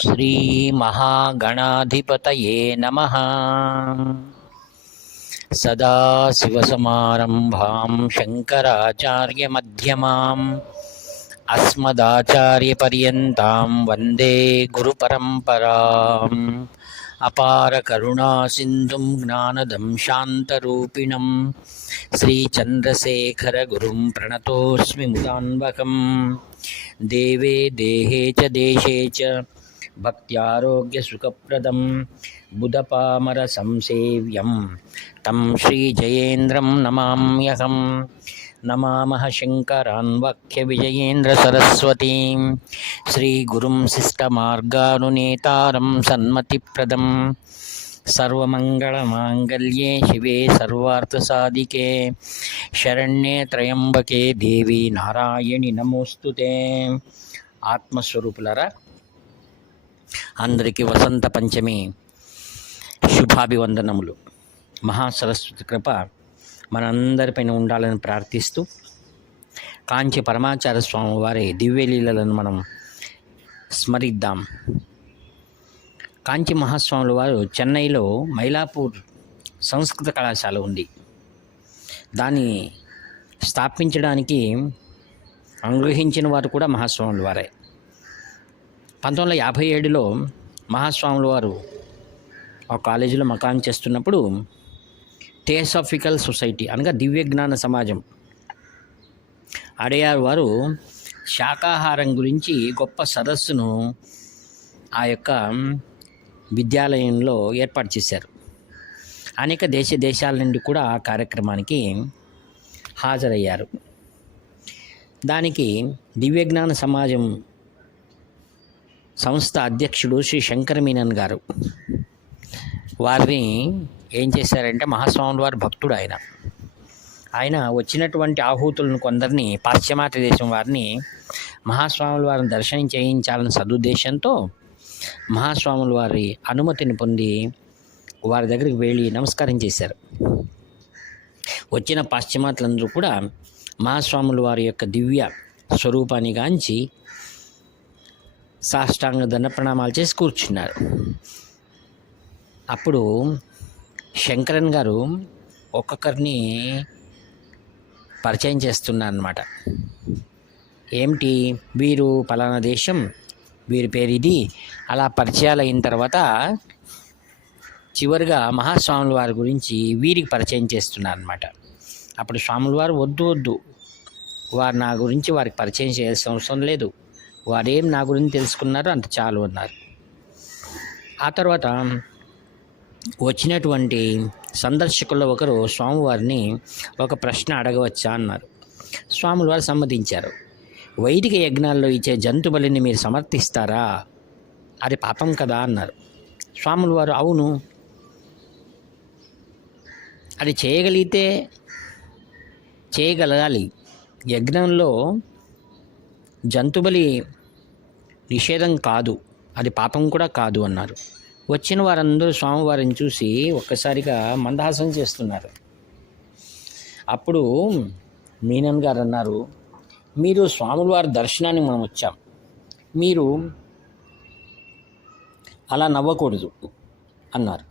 श्रीमहागणाधिपतये नमः। सदाशिवसमारम्भां शङ्कराचार्यमध्यमाम् अस्मदाचार्यपर्यन्तां वन्दे गुरुपरम्पराम्। अपारकरुणासिन्धुं ज्ञानदं शान्तरूपिणं श्रीचन्द्रशेखरगुरुं प्रणतोऽस्मि मुदान्वकम्। देवे देहे च देशे च भक्त्यारोग्यसुखप्रदं बुधपामरसंसेव्यं तं श्रीजयेन्द्रं नमाम्यहं। नमामः शङ्करान् वक्यविजयेन्द्रसरस्वतीं श्रीगुरुं शिष्टमार्गानुनेतारं सन्मतिप्रदं। सर्वमङ्गलमाङ्गल्ये शिवे सर्वार्थसाधिके शरण्ये त्र्यम्बके देवी नारायणि नमोस्तुते। ఆత్మస్వరూపులరా, అందరికీ వసంత పంచమి శుభాభివందనములు. మహాసరస్వతి కృప మనందరిపైన ఉండాలని ప్రార్థిస్తూ కాంచి పరమాచార్య స్వామి వారి దివ్యలీలలను మనం స్మరిద్దాం. కాంచి మహాస్వాముల వారు చెన్నైలో మైలాపూర్ సంస్కృత కళాశాల ఉంది. దాన్ని స్థాపించడానికి అనుగ్రహించిన వారు కూడా మహాస్వాముల వారే. 1957లో మహాస్వాముల వారు ఆ కాలేజీలో మకాం చేస్తున్నప్పుడు థియోసాఫికల్ సొసైటీ అనగా దివ్య జ్ఞాన సమాజం అడయార్ వారు శాకాహారం గురించి గొప్ప సదస్సును ఆ యొక్క విద్యాలయంలో ఏర్పాటు చేశారు. అనేక దేశాల నుండి కూడా ఆ కార్యక్రమానికి హాజరయ్యారు. దానికి దివ్యజ్ఞాన సమాజం సంస్థ అధ్యక్షుడు శ్రీ శంకర మీనన్ గారు వారిని ఏం చేశారంటే, మహాస్వాముల వారి భక్తుడు ఆయన వచ్చినటువంటి ఆహూతులను కొందరిని పాశ్చిమాత్య దేశం వారిని మహాస్వాముల వారిని దర్శనం చేయించాలని సదుద్దేశంతో మహాస్వాముల వారి అనుమతిని పొంది వారి దగ్గరికి వెళ్ళి నమస్కారం చేశారు. వచ్చిన పాశ్చిమాత్యులందరూ కూడా మహాస్వాముల వారి యొక్క దివ్య స్వరూపాన్ని గాంచి సాష్టాంగ దండ ప్రణామాలు చేసి కూర్చున్నారు. అప్పుడు శంకరన్ గారు ఒక్కొక్కరిని పరిచయం చేస్తున్నారన్నమాట. ఏమిటి, వీరు పలానా దేశం, వీరి పేరు ఇది, అలా పరిచయాలు అయిన తర్వాత చివరిగా మహాస్వాముల వారి గురించి వీరికి పరిచయం చేస్తున్నారన్నమాట. అప్పుడు స్వాముల వారు వద్దు, వారు నా గురించి వారికి పరిచయం చేయాల్సిన అవసరం లేదు, వారేం నా గురించి తెలుసుకున్నారో అంత చాలు అన్నారు. ఆ తర్వాత వచ్చినటువంటి సందర్శకుల్లో ఒకరు స్వామివారిని ఒక ప్రశ్న అడగవచ్చా అన్నారు. స్వాముల వారు సమ్మతించారు. వైదిక యజ్ఞాల్లో ఇచ్చే జంతు బలిని మీరు సమర్థిస్తారా, అది పాపం కదా అన్నారు. స్వాముల వారు అవును, అది చేయగలగాలి, యజ్ఞంలో జంతుబలి నిషేధం కాదు, అది పాపం కూడా కాదు అన్నారు. వచ్చిన వారందరూ స్వామివారిని చూసి ఒక్కసారిగా మందహాసం చేస్తున్నారు. అప్పుడు మీనన్ గారు అన్నారు, మీరు స్వాముల వారి దర్శనానికి మనం వచ్చాం, మీరు అలా నవ్వకూడదు అన్నారు.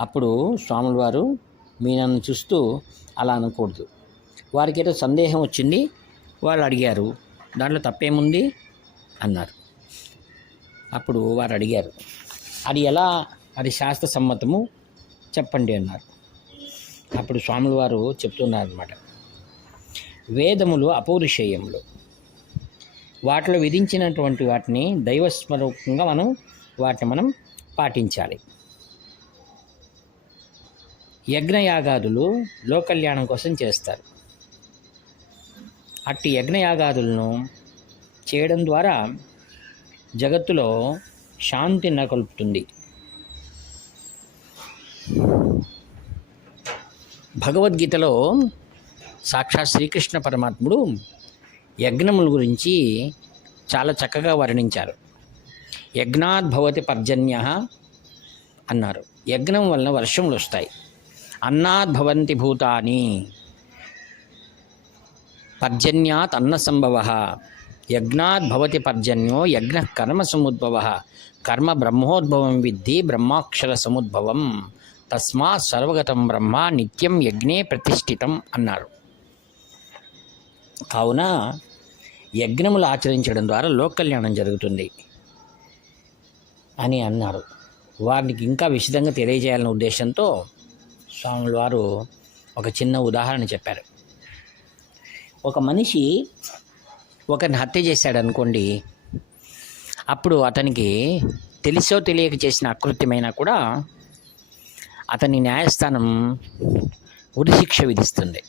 అప్పుడు స్వాముల వారు మీనన్ను చూస్తూ అలా అనకూడదు, వారికి ఏదో సందేహం వచ్చింది, వాళ్ళు అడిగారు, దాంట్లో తప్పేముంది అన్నారు. అప్పుడు వారు అడిగారు, అది శాస్త్ర సమ్మతము చెప్పండి అన్నారు. అప్పుడు స్వాముల వారు చెప్తున్నారన్నమాట, వేదములు అపౌరుషేయములు, వాటిలో విధించినటువంటి వాటిని దైవస్వరూపంగా వాటిని పాటించాలి. యజ్ఞయాగాదులు లోకల్యాణం కోసం చేస్తారు. అట్టి యజ్ఞయాగాదులను చేయడం ద్వారా జగత్తులో శాంతి నెలకొల్పుతుంది. భగవద్గీతలో సాక్షాత్ శ్రీకృష్ణ పరమాత్ముడు యజ్ఞముల గురించి చాలా చక్కగా వర్ణించారు. యజ్ఞాత్ భవతి పర్జన్యః అన్నారు. యజ్ఞం వలన వర్షములు వస్తాయి. అన్నాత్ భవంతి భూతాని, పర్జన్యాత్ అన్న సంభవ, యజ్ఞాత్ భవతి పర్జన్యో యజ్ఞ కర్మ సముద్భవ కర్మ బ్రహ్మోద్భవం విద్ధి బ్రహ్మాక్షర సముద్భవం తస్మాత్ సర్వగతం బ్రహ్మ నిత్యం యజ్ఞే ప్రతిష్ఠితం అన్నారు. కావున యజ్ఞములు ఆచరించడం ద్వారా లోక కళ్యాణం జరుగుతుంది అని అన్నారు. వారికి ఇంకా విశదంగా తెలియజేయాలనే ఉద్దేశంతో స్వాముల వారు ఒక చిన్న ఉదాహరణ చెప్పారు. ఒక మనిషి ఒకరిని హత్య చేశాడు అనుకోండి, అప్పుడు అతనికి తెలిసో తెలియక చేసిన అకృత్యమైనా కూడా అతని న్యాయస్థానం ఉరిశిక్ష విధిస్తుంది.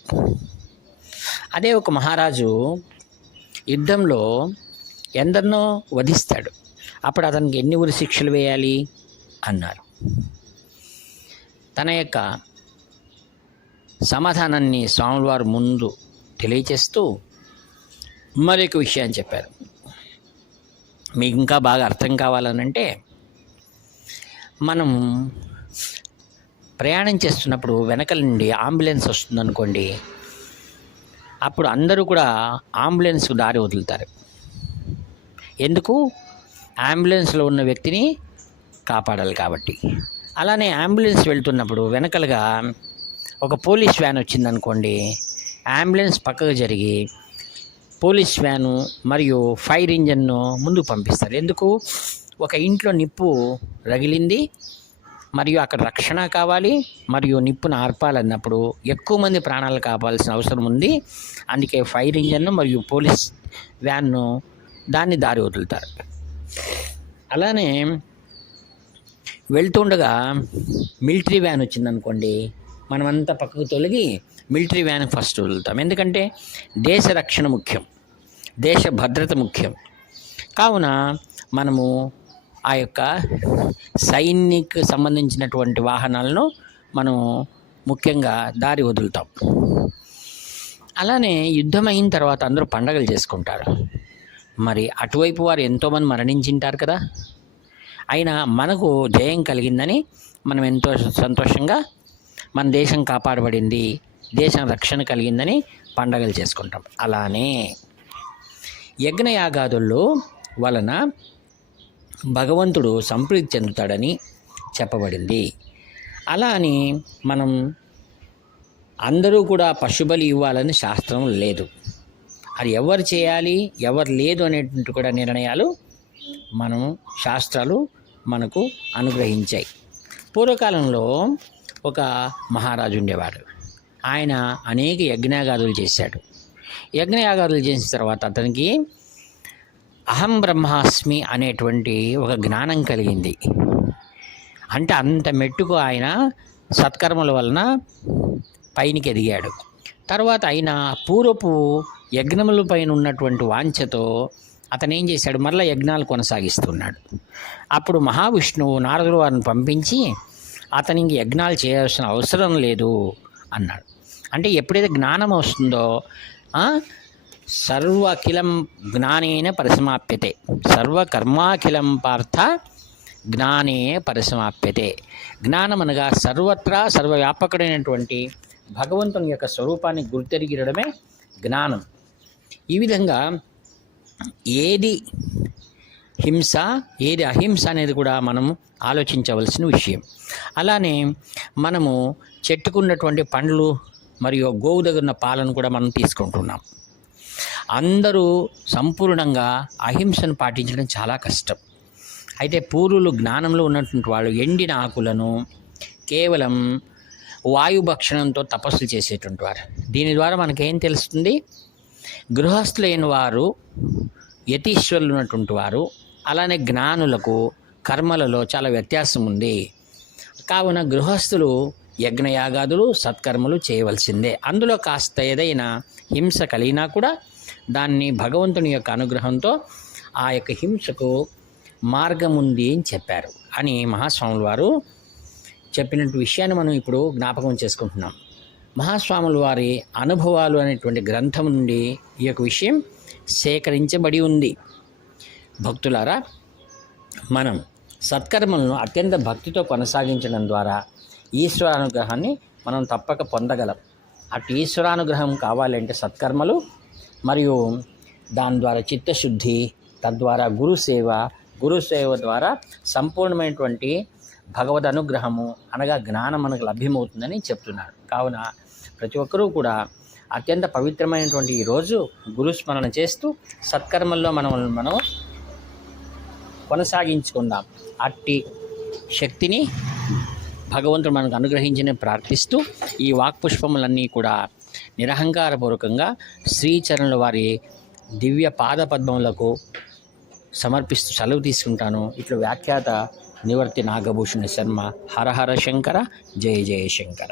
అదే ఒక మహారాజు యుద్ధంలో ఎందరినో వధిస్తాడు, అప్పుడు అతనికి ఎన్ని ఉరిశిక్షలు వేయాలి అన్నారు. తన యొక్క సమాధానాన్ని స్వాముల వారు ముందు తెలియచేస్తూ మరొక విషయాన్ని చెప్పారు. మీకు ఇంకా బాగా అర్థం కావాలనంటే, మనం ప్రయాణం చేస్తున్నప్పుడు వెనకల నుండి అంబులెన్స్ వస్తుందనుకోండి, అప్పుడు అందరూ కూడా అంబులెన్స్కు దారి వదులుతారు. ఎందుకు? అంబులెన్స్లో ఉన్న వ్యక్తిని కాపాడాలి కాబట్టి. అలానే అంబులెన్స్ వెళ్తున్నప్పుడు వెనకలుగా ఒక పోలీస్ వ్యాన్ వచ్చిందనుకోండి, అంబులెన్స్ పక్కకు జరిగి పోలీస్ వ్యాను మరియు ఫైర్ ఇంజన్ను ముందుకు పంపిస్తారు. ఎందుకు? ఒక ఇంట్లో నిప్పు రగిలింది మరియు అక్కడ రక్షణ కావాలి మరియు నిప్పును ఆర్పాలన్నప్పుడు ఎక్కువ మంది ప్రాణాలు కాపాల్సిన అవసరం ఉంది. అందుకే ఫైర్ ఇంజన్ను మరియు పోలీస్ వ్యాన్ను దాన్ని దారి వదులుతారు. అలానే వెళ్తుండగా మిలిటరీ వ్యాన్ వచ్చిందనుకోండి, మనమంతా పక్కకు తొలగి మిలిటరీ వ్యాన్ ఫస్ట్ వదులుతాం. ఎందుకంటే దేశ రక్షణ ముఖ్యం, దేశ భద్రత ముఖ్యం. కావున మనము ఆ యొక్క సైనిక్ సంబంధించినటువంటి వాహనాలను మనం ముఖ్యంగా దారి వదులుతాం. అలానే యుద్ధం అయిన తర్వాత అందరూ పండగలు చేసుకుంటారు. మరి అటువైపు వారు ఎంతోమంది మరణించింటారు కదా, అయినా మనకు జయం కలిగిందని మనం ఎంతో సంతోషంగా మన దేశం కాపాడబడింది, దేశం రక్షణ కలిగిందని పండగలు చేసుకుంటాం. అలానే యజ్ఞయాగాదుల్లో వలన భగవంతుడు సంప్రీతి చెందుతాడని చెప్పబడింది. అలా అని మనం అందరూ కూడా పశుబలి ఇవ్వాలని శాస్త్రం లేదు. అది ఎవరు చేయాలి ఎవరు లేదు అనేటువంటి కూడా నిర్ణయాలు మనం శాస్త్రాలు మనకు అనుగ్రహించాయి. పూర్వకాలంలో ఒక మహారాజు ఉండేవాడు. ఆయన అనేక యజ్ఞయాగాదులు చేశాడు. యజ్ఞయాగాదులు చేసిన తర్వాత అతనికి అహం బ్రహ్మాస్మి అనేటువంటి ఒక జ్ఞానం కలిగింది. అంటే అంత మెట్టుకు ఆయన సత్కర్మల వలన పైనికి ఎదిగాడు. తర్వాత ఆయన పూర్వపు యజ్ఞముల పైన ఉన్నటువంటి వాంఛతో అతను ఏం చేశాడు, మరలా యజ్ఞాలు కొనసాగిస్తున్నాడు. అప్పుడు మహావిష్ణువు నారదుల వారిని పంపించి అతనికి యజ్ఞాలు చేయాల్సిన అవసరం లేదు అన్నాడు. అంటే ఎప్పుడైతే జ్ఞానం వస్తుందో సర్వఖిలం జ్ఞానేన పరిసమాప్యతే, సర్వకర్మాఖిలం పార్థ జ్ఞానే పరిసమాప్యతే. జ్ఞానం అనగా సర్వత్రా సర్వవ్యాపకుడైనటువంటి భగవంతుని యొక్క స్వరూపాన్ని గుర్తెరిగిరడమే జ్ఞానం. ఈ విధంగా ఏది హింస ఏది అహింస అనేది కూడా మనం ఆలోచించవలసిన విషయం. అలానే మనము చెట్టుకున్నటువంటి పండ్లు మరియు గోవు దగ్గర ఉన్న పాలను కూడా మనం తీసుకుంటున్నాం. అందరూ సంపూర్ణంగా అహింసను పాటించడం చాలా కష్టం. అయితే పూర్వులు జ్ఞానంలో ఉన్నటువంటి వాళ్ళు ఎండిన ఆకులను కేవలం వాయుభక్షణంతో తపస్సు చేసేటువంటి వారు. దీని ద్వారా మనకేం తెలుస్తుంది? గృహస్థులైన వారు, యతీశ్వరులు ఉన్నటువంటి వారు, అలానే జ్ఞానులకు కర్మలలో చాలా వ్యత్యాసం ఉంది. కావున గృహస్థులు యజ్ఞయాగాదులు సత్కర్మలు చేయవలసిందే. అందులో కాస్త ఏదైనా హింస కలిగినా కూడా దాన్ని భగవంతుని యొక్క అనుగ్రహంతో ఆ యొక్క హింసకు మార్గం ఉంది అని చెప్పారు అని మహాస్వాముల వారు చెప్పినటువంటి విషయాన్ని మనం ఇప్పుడు జ్ఞాపకం చేసుకుంటున్నాం. మహాస్వాముల వారి అనుభవాలు అనేటువంటి గ్రంథం నుండి ఈ యొక్క విషయం సేకరించబడి ఉంది. భక్తులారా, మనం సత్కర్మలను అత్యంత భక్తితో కొనసాగించడం ద్వారా ఈశ్వరానుగ్రహాన్ని మనం తప్పక పొందగలం. అటు ఈశ్వరానుగ్రహం కావాలంటే సత్కర్మలు మరియు దాని ద్వారా చిత్తశుద్ధి, తద్వారా గురుసేవ ద్వారా సంపూర్ణమైనటువంటి భగవద్ అనుగ్రహము అనగా జ్ఞానం మనకు లభ్యమవుతుందని చెప్తున్నారు. కావున ప్రతి ఒక్కరూ కూడా అత్యంత పవిత్రమైనటువంటి ఈరోజు గురుస్మరణ చేస్తూ సత్కర్మల్లో మనం కొనసాగించుకుందాం. అట్టి శక్తిని భగవంతుడు మనకు అనుగ్రహించిన ప్రార్థిస్తూ ఈ వాక్పుష్పములన్నీ కూడా నిరహంకారపూర్వకంగా శ్రీచరణుల వారి దివ్య పాద పద్మములకు సమర్పిస్తూ సెలవు తీసుకుంటాను. ఇట్లు వ్యాఖ్యాత నివర్తి నాగభూషణ శర్మ. హర హర శంకర, జయ జయ శంకర.